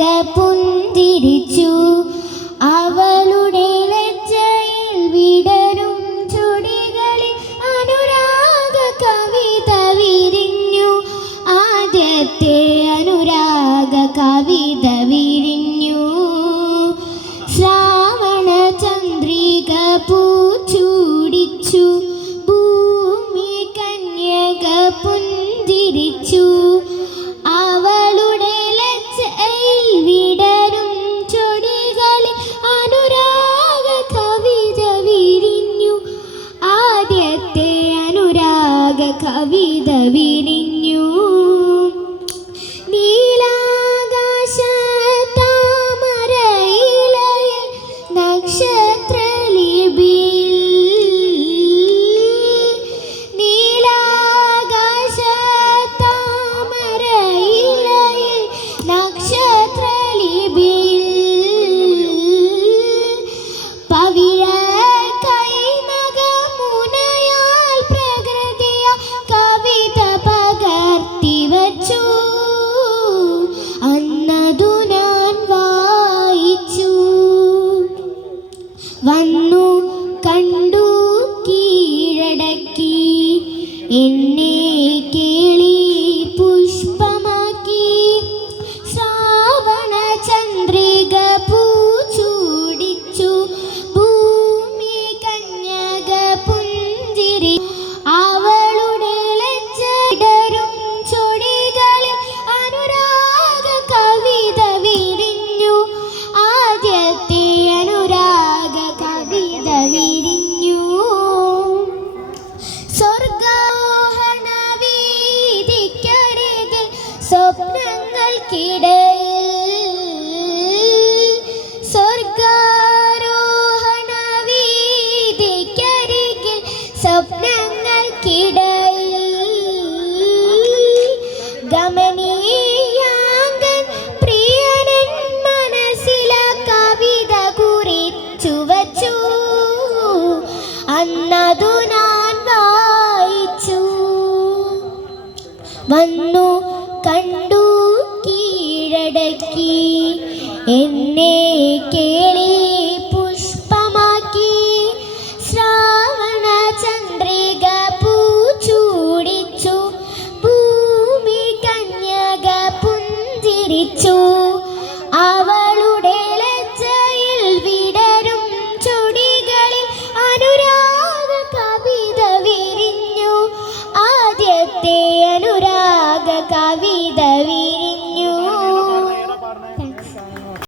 കന്യക പുഞ്ചിരിച്ചു. അവളുടെ ലജ്ജയിൽ വിടരും ചുടികളിൽ അനുരാഗ കവിത വിരിഞ്ഞു. ആദ്യത്തെ അനുരാഗ കവിത വിരിഞ്ഞു. ശ്രാവണ ചന്ദ്രിക പൂച്ചൂടിച്ചു. ഭൂമി കന്യക പുഞ്ചിരിച്ചു. അവളുടെ ലജ്ജയിൽ വിടരും ചൊടികളിൽ അനുരാഗ കവിത വിരിഞ്ഞു. ആദ്യത്തെ അനുരാഗ കവിത വിരിഞ്ഞു. നീലാകാശ താമരയിലയിൽ നക്ഷത്രലിപിയിൽ നീലാകാശ താമരയിലയിൽ നക്ഷത്രലിപിയിൽ പവിഴ കൈനകമുനയാൽ പ്രകൃതിയ കവിത പകർത്തിവച്ചു. അന്നതു ഞാൻ വായിച്ചു. വന്നു കണ്ടു കീഴടക്കി. എന്നെ കേളി പുഷ്പമാക്കി. ശ്രാവണ ചന്ദ്രിക പൂച്ചൂടിച്ചു. ഭൂമി കന്യക പുഞ്ചിരി. അവളുടെ ലജ്ജയിടരും ചൊടികളിൽ അനുരാഗ കവിത വിരിഞ്ഞു. ആദ്യത്തെ അനുരാഗ കവിത വിരിഞ്ഞു. സ്വർഗാരോഹണ വീതിക്കരികിൽ സ്വപ്നങ്ങൾക്കിടയിൽ സ്വർഗാരോഹണ വീതിക്കരികിൽ സ്വപ്നങ്ങൾക്കിടയിൽ ഗമനീയാങ്കൻ പ്രിയനൻ മനസ്സില കവിത കുറിച്ചു വച്ചു. അന്നതു ഞാൻ വായിച്ചു. വന്നു കണ്ടു കീഴടക്കി. എന്നെ കേളി പുഷ്പമാക്കി. ശ്രാവണ ചന്ദ്രിക പൂച്ചൂടിച്ചു. ഭൂമി കന്യക പുഞ്ചിരിച്ചു. അവ